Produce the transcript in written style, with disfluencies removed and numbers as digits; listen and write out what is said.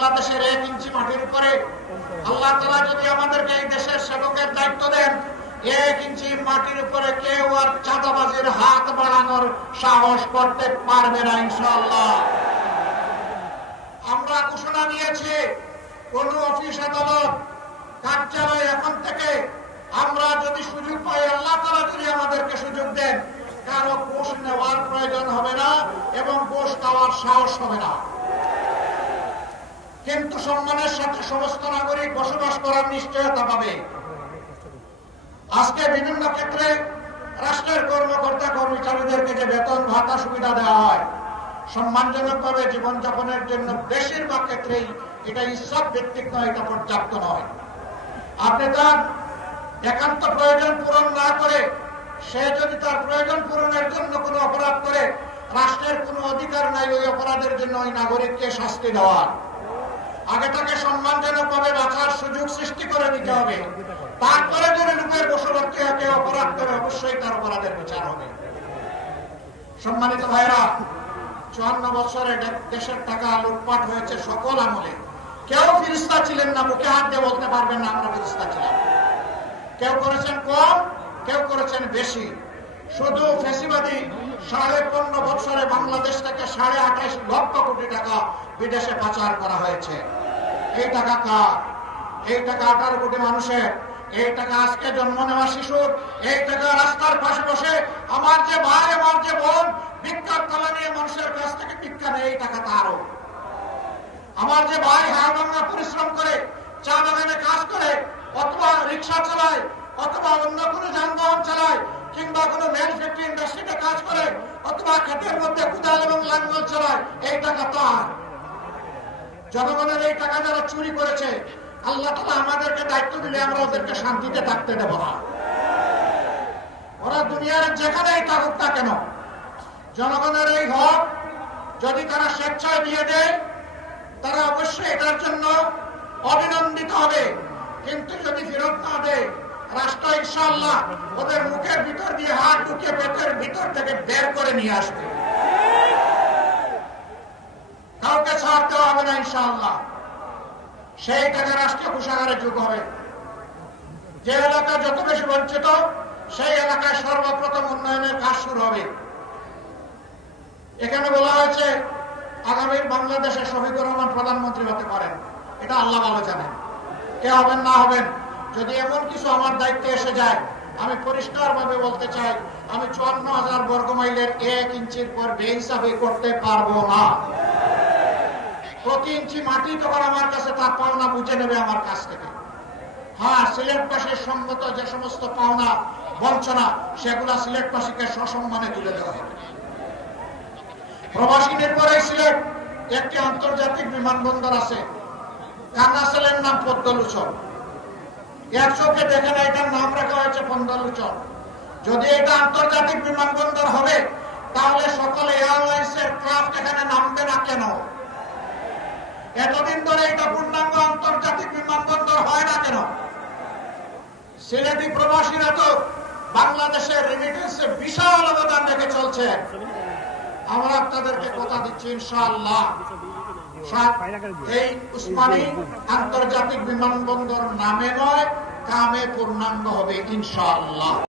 বাংলাদেশের 1 ইঞ্চি মাটির উপরে আল্লাহ তাআলা যদি আমাদেরকে এই দেশের সেবকের দায়িত্ব দেন, 1 ইঞ্চি মাটির উপরে কেউ আর চাঁদাবাজির হাত বাড়ানোর সাহস করতে পারবে না ইনশাআল্লাহ। আমরা ঘোষণা দিয়েছি, কোন অফিস আদালত কার্যালয় এখন থেকে আমরা যদি সুযোগ পাই, আল্লাহ তাআলা যদি আমাদেরকে সুযোগ দেন, কারো ঘুষ নেওয়ার প্রয়োজন হবে না এবং ঘুষ খাওয়ার সাহস হবে না। কিন্তু সম্মানের সাথে সমস্ত নাগরিক বসবাস করার নিশ্চয়তা পাবে। আজকে বিভিন্ন ক্ষেত্রে রাষ্ট্রের কর্মকর্তা কর্মচারীদেরকে যে বেতন ভাতা সুবিধা দেওয়া হয় সম্মানজনকভাবে জীবনযাপনের জন্য, বেশিরভাগ ক্ষেত্রেই এটা ইচ্ছা ভিত্তিক নয়, এটা পর্যাপ্ত নয়। আপনি তার একান্ত প্রয়োজন পূরণ না করে, সে যদি তার প্রয়োজন পূরণের জন্য কোনো অপরাধ করে, রাষ্ট্রের কোনো অধিকার নাই ওই অপরাধের জন্য ওই নাগরিককে শাস্তি দেওয়ার। আগে তাকে সম্মানজনকভাবে বাঁচার সুযোগ সৃষ্টি করে দিতে হবে, তারপরে যদি লোকের বশবর্তী হয়ে অপরাধ করে অবশ্যই তার অপরাধের বিচার হবে। সম্মানিত ভাইরা, 54 বছরে দেশের টাকা লুটপাট হয়েছে সকল আমলে। কেউ ফেরেশতা ছিলেন না, মুখে হাত দিয়ে বলতে পারবেন না আমরা ফেরেশতা ছিলাম। কেউ করেছেন কম, কেউ করেছেন বেশি। শুধু ফ্যাসিবাদী 15.5 বছরে বাংলাদেশ থেকে 28.5 লক্ষ কোটি টাকা বিদেশে পাচার করা হয়েছে। এই টাকা কার? এই টাকা 18 কোটি মানুষের। এই টাকা আজকে জন্ম নেওয়া শিশুর। এই টাকা রাস্তার পাশে বসে আমার যে ভাই, আমার যে বোন ভিক্ষার থালা নিয়ে মানুষের কাছ থেকে ভিক্ষা নেয়, এই টাকা তারও। আমার যে ভাই হাড়ভাঙা পরিশ্রম করে চা বাগানে কাজ করে, অথবা রিক্সা চালায়, অথবা অন্য কোনো যানবাহন চালায়, কিংবা কোনো ম্যানুফ্যাকচারিং ইন্ডাস্ট্রিতে কাজ করে, অথবা ক্ষেতের মধ্যে কুদাল এবং লাঙ্গল চালায়, এই টাকা তার। জনগণের এই টাকা যারা চুরি করেছে, আল্লাহ তাআলা আমাদেরকে দায়িত্ব দিলে আমরা ওদেরকে শান্তিতে থাকতে দেব না। ওরা দুনিয়ার যেখানেই থাকুক না কেন, জনগণের এই হক যদি তারা স্বেচ্ছায় দিয়ে দেয়, তারা অবশ্যই এটার জন্য অভিনন্দিত হবে। কিন্তু যদি ফেরত না দেয়, রাষ্ট্র ইনশাআল্লাহ ওদের মুখের ভিতর দিয়ে হাত ঢুকিয়ে পেটের ভিতর থেকে বের করে নিয়ে আসবে। কাউকে ছাড় দেওয়া হবে না ইনশাআল্লাহ। সেই টাকা রাষ্ট্রীয় কোষাগারে যোগ হবে। যে এলাকা যত বেশি বঞ্চিত, সেই এলাকায় সর্বপ্রথম উন্নয়নের কাজ শুরু হবে। এখানে বলা হয়েছে আগামী বাংলাদেশের শফিকুর রহমান প্রধানমন্ত্রী হতে পারেন। এটা আল্লাহ ভালো জানেন কে হবেন না হবেন। যদি এমন কিছু আমার দায়িত্বে এসে যায়, আমি পরিষ্কার ভাবে বলতে চাই, আমি 54,000 বর্গমাইলের 1 ইঞ্চির পর বেহিসাবি করতে পারবো না। প্রতি ইঞ্চি মাটি তখন আমার কাছে তার পাওনা বুঝে নেবে আমার কাছ থেকে। হ্যাঁ, সিলেটবাসীর সঙ্গত যে সমস্ত পাওনা বঞ্চনা, সেগুলা সিলেটবাসীকে সসম্মানে তুলে দেওয়া হবে। প্রবাসীদের পরে সিলেট একটি আন্তর্জাতিক বিমানবন্দর আছে, কানাসেলের নাম পদ্মলোচন। এক চোখে দেখে না, এটার নাম রাখা হয়েছে পদ্মলোচন। যদি এটা আন্তর্জাতিক বিমানবন্দর হবে, তাহলে সকল এয়ারলাইন্সের ক্রাফট এখানে নামবে না কেন? এতদিন ধরে এটা পূর্ণাঙ্গ আন্তর্জাতিক বিমানবন্দর হয় না কেন? সিলেটি প্রবাসীরা তো বাংলাদেশের রেমিটেন্সে বিশাল অবদান রেখে চলছে। আমরা আপনাদেরকে কথা দিচ্ছি ইনশাআল্লাহ এই উসমানী আন্তর্জাতিক বিমানবন্দর নামে নয়, কামে পূর্ণাঙ্গ হবে ইনশাআল্লাহ।